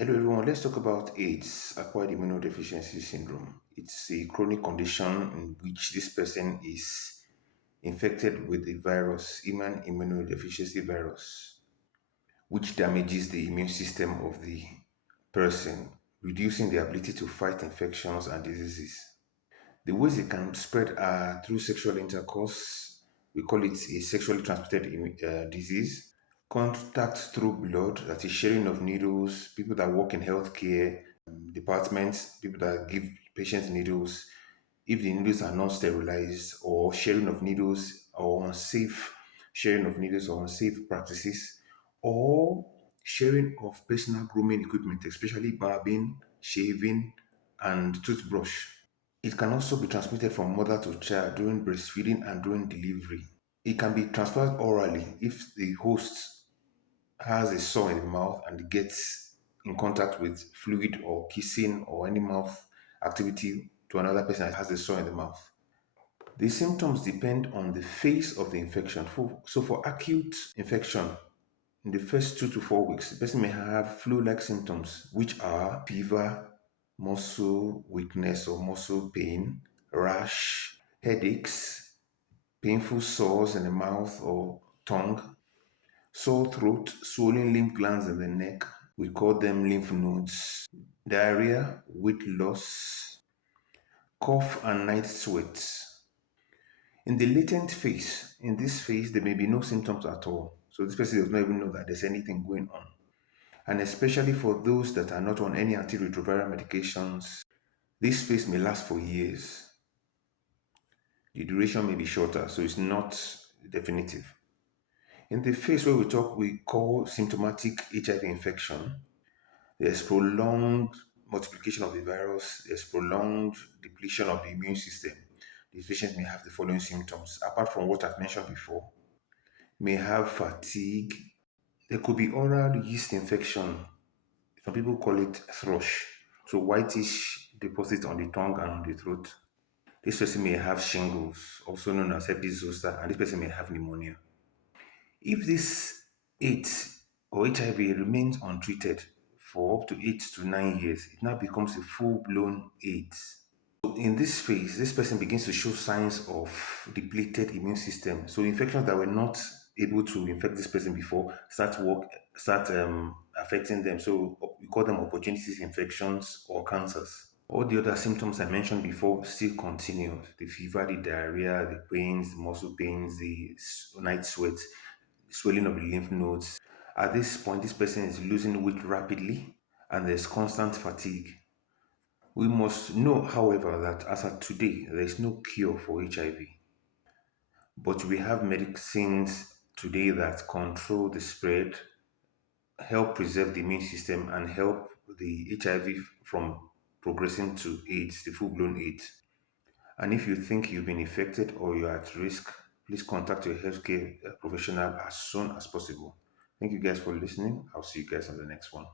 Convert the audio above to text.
Hello, everyone. Let's talk about AIDS, acquired immunodeficiency syndrome. It's a chronic condition in which this person is infected with a virus, human immunodeficiency virus, which damages the immune system of the person, reducing the ability to fight infections and diseases. The ways it can spread are through sexual intercourse. We call it a sexually transmitted disease. Contact through blood, that is sharing of needles, people that work in healthcare departments, people that give patients needles, if the needles are not sterilized, or sharing of needles, or unsafe sharing of needles, or unsafe practices, or sharing of personal grooming equipment, especially barbing, shaving, and toothbrush. It can also be transmitted from mother to child during breastfeeding and during delivery. It can be transferred orally if the host has a sore in the mouth and gets in contact with fluid or kissing or any mouth activity to another person that has a sore in the mouth. The symptoms depend on the phase of the infection. So, for acute infection, in the first 2 to 4 weeks, the person may have flu like symptoms, which are fever, muscle weakness or muscle pain, rash, headaches, painful sores in the mouth or tongue, sore throat, swollen lymph glands in the neck. We call them lymph nodes. Diarrhea, weight loss, cough, and night sweats. In the latent phase, in this phase, there may be no symptoms at all. So this person does not even know that there's anything going on. And especially for those that are not on any antiretroviral medications, this phase may last for years. The duration may be shorter, so it's not definitive. In the phase where we call symptomatic HIV infection. There's prolonged multiplication of the virus, there's prolonged depletion of the immune system. These patients may have the following symptoms, apart from what I've mentioned before. May have fatigue. There could be oral yeast infection. Some people call it thrush. So whitish deposit on the tongue and on the throat. This person may have shingles, also known as herpes zoster, and this person may have pneumonia. If this AIDS or HIV remains untreated for up to 8 to 9 years, it now becomes a full blown AIDS. So in this phase, this person begins to show signs of depleted immune system. So infections that were not able to infect this person before start affecting them. So we call them opportunities infections or cancers. All the other symptoms I mentioned before still continue. The fever, the diarrhea, the pains, the muscle pains, the night sweats, swelling of the lymph nodes. At this point, this person is losing weight rapidly and there's constant fatigue. We must know, however, that as of today, there is no cure for HIV, but we have medicines today that control the spread, help preserve the immune system, and help the HIV from progressing to AIDS, the full blown AIDS. And if you think you've been infected or you're at risk, please contact your healthcare professional as soon as possible. Thank you guys for listening. I'll see you guys on the next one.